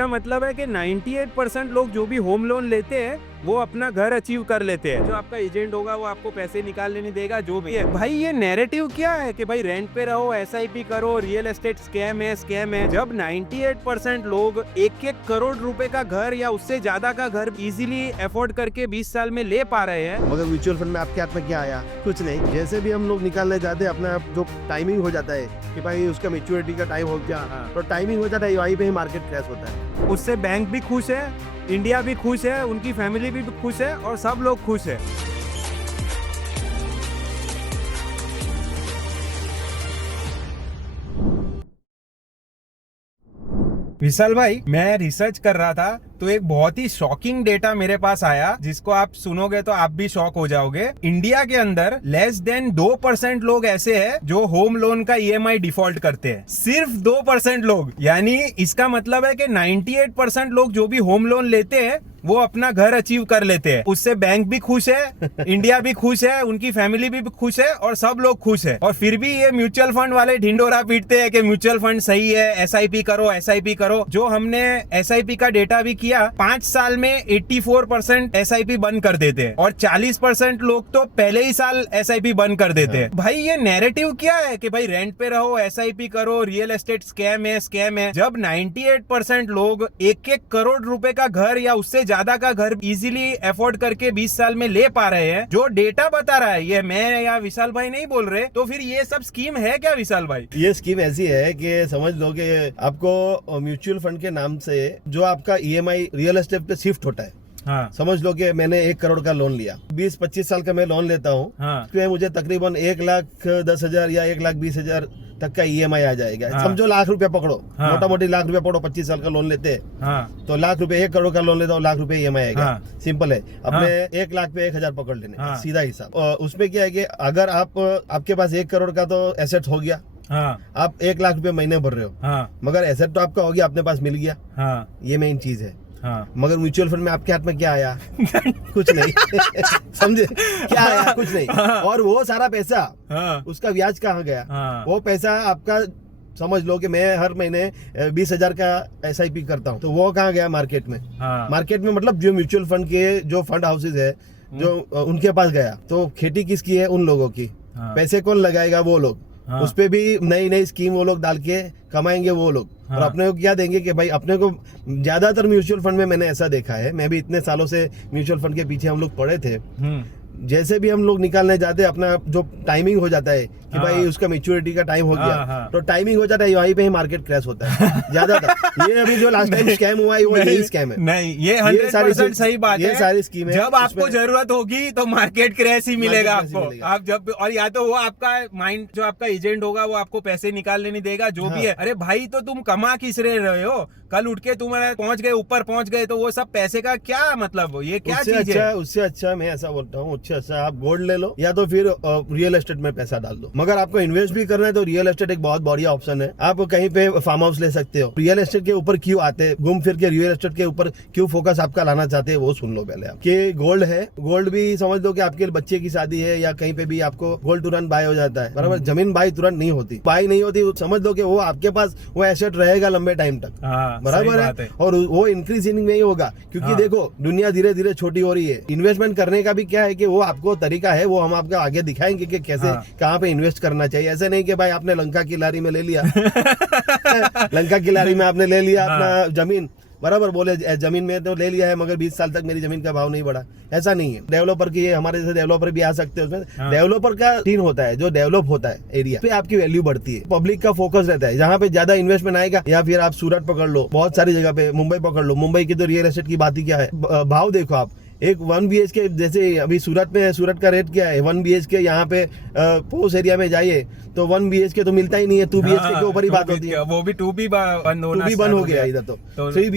इसका मतलब है कि 98% लोग जो भी होम लोन लेते हैं वो अपना घर अचीव कर लेते हैं। जो आपका एजेंट होगा वो आपको पैसे निकालने नहीं देगा, जो भी है। भाई ये नैरेटिव क्या है कि भाई रेंट पे रहो, SIP करो, रियल एस्टेट स्कैम है। जब 98% लोग 1-1 करोड़ रुपए का घर या उससे ज्यादा का घर इजीली अफोर्ड करके 20 साल में ले पा रहे हैं। मगर म्यूचुअल फंड में आपके हाथ में क्या आया? कुछ नहीं। जैसे भी हम लोग निकालने जाते हैं अपना जो टाइमिंग हो जाता है कि भाई उसका मैच्योरिटी का टाइम हो गया, तो टाइमिंग हो जाता है, वहीं पे ही मार्केट क्रैश होता है। उससे बैंक भी खुश है, इंडिया भी खुश है, उनकी फैमिली भी खुश है और सब लोग खुश है। विशाल भाई, मैं रिसर्च कर रहा था तो एक बहुत ही शॉकिंग डेटा मेरे पास आया, जिसको आप सुनोगे तो आप भी शॉक हो जाओगे। इंडिया के अंदर लेस देन 2% लोग ऐसे हैं जो होम लोन का EMI डिफॉल्ट करते हैं। सिर्फ 2% लोग। यानी इसका मतलब है कि 98% लोग जो भी होम लोन लेते हैं वो अपना घर अचीव कर लेते हैं। उससे बैंक भी खुश है, इंडिया भी खुश है, उनकी फैमिली भी खुश है और सब लोग खुश है। और फिर भी ये म्यूचुअल फंड वाले ढिंडोरा पीटते हैं कि म्यूचुअल फंड सही है, SIP करो। जो हमने SIP का डेटा भी किया, 5 साल में 84% SIP बंद कर देते हैं और 40% लोग तो पहले ही साल SIP बंद कर देते हैं। भाई ये नैरेटिव क्या है कि भाई रेंट पे रहो, SIP करो, रियल एस्टेट स्कैम है। जब 98% लोग 1-1 करोड़ रुपए का घर या उससे ज्यादा का घर इजीली अफोर्ड करके 20 साल में ले पा रहे हैं, जो डेटा बता रहा है, ये मैं या विशाल भाई नहीं बोल रहे, तो फिर ये सब स्कीम है क्या विशाल भाई? ये स्कीम ऐसी है कि समझ लो कि आपको म्यूचुअल फंड के नाम से जो आपका EMI रियल एस्टेट पे शिफ्ट होता है। हाँ। समझ लो कि मैंने 1 करोड़ का लोन लिया, 20-25 साल का मैं लोन लेता हूँ। हाँ। उसमें मुझे तकरीबन 1,10,000 या 1,20,000 तक का EMI आ जाएगा। हाँ। समझो ₹1,00,000 पकड़ो, हाँ। मोटा मोटी ₹1,00,000 पकड़ो, 25 साल का लोन लेते हैं। हाँ। तो ₹1,00,000 1 करोड़ का लोन लेता हूँ, ₹1,00,000 EMI आएगा। हाँ। सिंपल है। अपने 1,00,000 पे 1,000 पकड़ लेने, हाँ। सीधा हिसाब। उसमें क्या है कि अगर आपके पास 1 करोड़ का तो एसेट हो गया, हाँ। आप ₹1,00,000 महीने भर रहे हो, हाँ। मगर एसेट तो आपका हो गया, अपने पास मिल गया। हाँ। ये मेन चीज है। हाँ। मगर म्यूचुअल फंड में आपके हाथ में क्या आया? कुछ नहीं। समझे क्या आया? कुछ नहीं। और वो सारा पैसा, हाँ। उसका ब्याज कहाँ गया? हाँ। वो पैसा आपका, समझ लो कि मैं हर महीने 20,000 का SIP करता हूँ, तो वो कहाँ गया? मार्केट में। हाँ। मार्केट में मतलब जो म्यूचुअल फंड के जो फंड हाउसेज है, जो उनके पास गया। तो खेती किसकी है? उन लोगों की। हाँ। पैसे कौन लगाएगा? वो लोग। हाँ। उस पे भी नई स्कीम वो लोग डाल के कमाएंगे वो लोग। हाँ। और अपने को क्या देंगे कि भाई अपने को, ज्यादातर म्यूचुअल फंड में मैंने ऐसा देखा है, मैं भी इतने सालों से म्यूचुअल फंड के पीछे हम लोग पड़े थे, जैसे भी हम लोग निकालने जाते हैं, अपना जो टाइमिंग हो जाता है कि हाँ। भाई उसका मैच्योरिटी का टाइम हो गया, हाँ। तो टाइमिंग हो जाता है, वहीं पे ही मार्केट क्रैश होता है ज्यादातर। ये अभी जो लास्ट टाइम स्कैम हुआ है वो यही स्कैम है। नहीं, ये 100% सही बात है। ये सारी स्कीम है। जब आपको जरूरत होगी तो मार्केट क्रैश ही मिलेगा आपको। मिलेगा। आप जब, और या तो वो आपका माइंड, जो आपका एजेंट होगा वो आपको पैसे निकालने नहीं देगा, जो भी है। अरे भाई, तो तुम कमा किस रहे हो? कल उठ के तुम्हारा ऊपर पहुंच गए तो वो सब पैसे का क्या मतलब? ये क्या चीज है? उससे अच्छा मैं ऐसा बोलता हूँ, उससे अच्छा आप गोल्ड ले लो या तो फिर रियल एस्टेट में पैसा डाल दो। मगर आपको इन्वेस्ट भी करना है तो रियल एस्टेट एक बहुत बढ़िया ऑप्शन है। आप कहीं पे फार्म हाउस ले सकते हो। रियल एस्टेट के ऊपर क्यों आते, घूम फिर के रियल एस्टेट के ऊपर क्यों फोकस आपका लाना चाहते हैं, वो सुन लो पहले। आपके गोल्ड है, गोल्ड भी समझ लो कि आपके बच्चे की शादी है या कहीं पे भी आपको गोल्ड तुरंत बाय हो जाता है, बराबर। जमीन बाय तुरंत नहीं होती, बाय नहीं होती। समझ लो कि वो आपके पास वो एसेट रहेगा लंबे टाइम तक, बराबर है। और वो इंक्रीजिंग नहीं होगा, क्योंकि देखो दुनिया धीरे धीरे छोटी हो रही है। इन्वेस्टमेंट करने का भी क्या है कि वो आपको तरीका है, वो हम आपको आगे दिखाएंगे कि कैसे कहाँ पे इन्वेस्ट करना चाहिए। ऐसे नहीं कि भाई आपने लंका की लारी में ले लिया लंका की लारी में आपने ले लिया अपना जमीन, बराबर बोले जमीन में तो ले लिया है, मगर 20 साल तक मेरी जमीन का भाव नहीं बढ़ा। ऐसा नहीं है। डेवलपर की, हमारे जैसे डेवलपर भी आ सकते हैं उसमें। डेवलपर का सीन होता है, जो डेवलप होता है एरिया पे आपकी वैल्यू बढ़ती है, पब्लिक का फोकस रहता है। जहाँ पे ज्यादा इन्वेस्टमेंट आएगा, या फिर आप सूरत पकड़ लो, बहुत सारी जगह पे, मुंबई पकड़ लो। मुंबई की तो रियल एस्टेट की बात ही क्या है, भाव देखो आप। एक 1 BHK, जैसे अभी सूरत में है, सूरत का रेट क्या है 1 BHK? यहाँ पे पोस्ट एरिया में जाइए तो 1 BHK तो मिलता ही नहीं है। 2 BHK के ऊपर ही बात होती है। वो भी 2 भी बंद हो गया इधर तो 3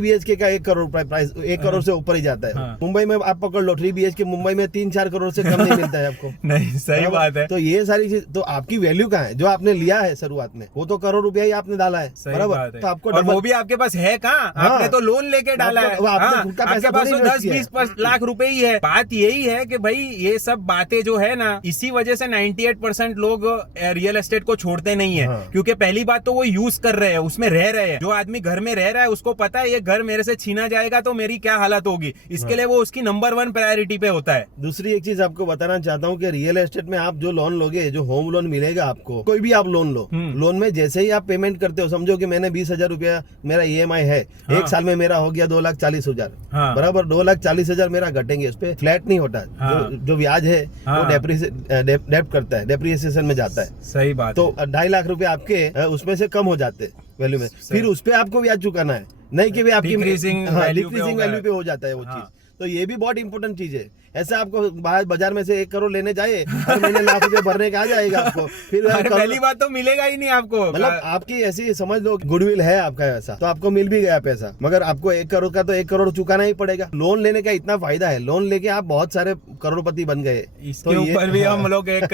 BHK का 1 करोड़ प्राइस, 1 करोड़ से ऊपर ही जाता है। मुंबई में आप पकड़ लो 3 BHK, मुंबई में 3-4 करोड़ से कम नहीं मिलता है आपको। नहीं, सही बात है। तो ये सारी चीज, तो आपकी वैल्यू कहाँ है? जो आपने लिया है शुरुआत में, वो तो करोड़ रुपया ही आपने डाला है, बराबर। तो आपको, और वो भी आपके पास है कहाँ? आपने तो लोन लेके डाला है। आपके पास तो 10-20 20 लाख रुपए ही है। बात यही है कि भाई ये सब बातें जो है ना, इसी वजह से 98% लोग रियल एस्टेट को छोड़ते नहीं है। हाँ। क्योंकि पहली बात तो वो यूज कर रहे हैं, उसमें रह रहे हैं। जो आदमी घर में रह रहा है उसको पता है ये घर मेरे से छीना जाएगा तो मेरी क्या हालत होगी, इसके लिए वो उसकी नंबर 1 प्रायोरिटी पे होता है। दूसरी एक चीज आपको बताना चाहता हूँ कि रियल एस्टेट में आप जो लोन लोगे, जो होम लोन मिलेगा आपको, कोई भी आप लोन लो, लोन में जैसे ही आप पेमेंट करते हो, समझो कि मैंने 20,000 रुपया मेरा EMI है, हाँ। एक साल में मेरा हो गया 2,40,000, हाँ। बराबर 2,40,000 मेरा घटेंगे, उस पे फ्लैट नहीं होता। हाँ। जो ब्याज है हाँ। वो डेप्ट करता है, डेप्रिसिएशन में जाता है। सही बात तो 2.5 लाख रुपए आपके उसमें से कम हो जाते वैल्यू में, फिर उस पे आपको ब्याज चुकाना है, नहीं कि भी आपकी Decreasing डिक्रीजिंग value वैल्यू पे हो जाता है वो हाँ। चीज। तो ये भी बहुत इंपॉर्टेंट चीज है। ऐसा आपको बाजार में से 1 करोड़ लेने जाए, हर महीने लाख रुपए भरने का आ जाएगा आपको, फिर अरे पहली बात तो मिलेगा ही नहीं आपको। मतलब आपकी ऐसी समझ लो गुडविल है आपका ऐसा, तो आपको मिल भी गया पैसा, मगर आपको 1 करोड़ का तो 1 करोड़ चुकाना ही पड़ेगा। लोन लेने का इतना फायदा है, लोन लेके आप बहुत सारे करोड़पति बन गए। इसके ऊपर भी हम लोग एक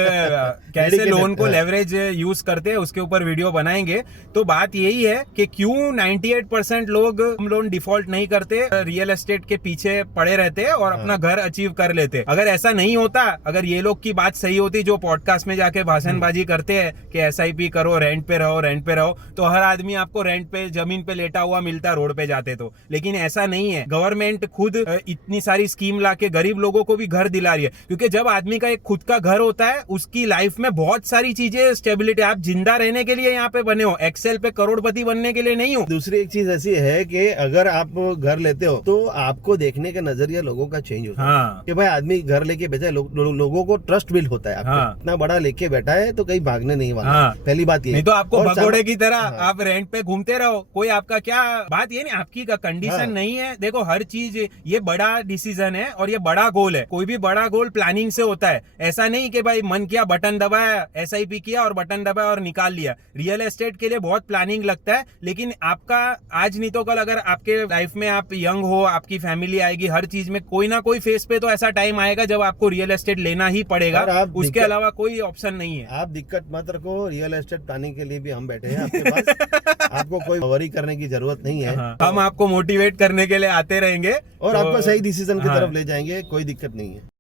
कैसे लोन को लेवरेज यूज करते हैं उसके ऊपर वीडियो बनाएंगे। तो बात यही है कि क्यों 98% लोग हम लोन डिफॉल्ट नहीं करते, रियल एस्टेट के पीछे पड़े रहते हैं और अपना घर अचीव कर लेते। अगर ऐसा नहीं होता, अगर ये लोग की बात सही होती जो पॉडकास्ट में जाके भाषणबाजी करते हैं कि SIP करो, रेंट पे रहो, तो हर आदमी आपको रेंट पे जमीन पे लेटा हुआ मिलता रोड पे जाते तो। लेकिन ऐसा नहीं है, गवर्नमेंट खुद इतनी सारी स्कीम लाके गरीब लोगों को भी घर दिला रही है। क्योंकि जब आदमी का एक खुद का घर होता है, उसकी लाइफ में बहुत सारी चीजें स्टेबिलिटी। आप जिंदा रहने के लिए यहाँ पे बने हो, एक्सेल पे करोड़पति बनने के लिए नहीं हो। दूसरी एक चीज ऐसी है कि अगर आप घर लेते हो तो आपको देखने का नजरिया लोगों का चेंज होता है। हाँ। कि भाई आदमी घर लेके बैठा है, लोगों को ट्रस्ट बिल्ड होता है आपको। हाँ। इतना बड़ा लेके बैठा है तो कहीं भागने नहीं वाला। हाँ। पहली बात ये। नहीं तो आपको और भगोड़े की तरह हाँ। आप रेंट पे घूमते रहो, कोई आपका क्या बात ये नहीं, आपकी का कंडीशन हाँ। नहीं है। देखो हर चीज ये बड़ा डिसीजन है और ये बड़ा गोल है। कोई भी बड़ा गोल प्लानिंग से होता है। ऐसा नहीं कि भाई मन किया बटन दबाया, SIP किया और बटन दबाया और निकाल लिया। रियल एस्टेट के लिए बहुत प्लानिंग लगता है, लेकिन आपका आज नहीं तो कल अगर आपके लाइफ में आप यंग हो, आपकी फैमिली आएगी, हर चीज में कोई ना कोई फेस पे तो ऐसा टाइम आएगा जब आपको रियल एस्टेट लेना ही पड़ेगा। उसके अलावा कोई ऑप्शन नहीं है। आप दिक्कत मत रखो, रियल एस्टेट प्लानिंग के लिए भी हम बैठे हैं आपके पास। आपको कोई वरी करने की जरूरत नहीं है। हम आपको मोटिवेट करने के लिए आते रहेंगे और तो, आपको सही डिसीजन की हाँ। तरफ ले जाएंगे, कोई दिक्कत नहीं है।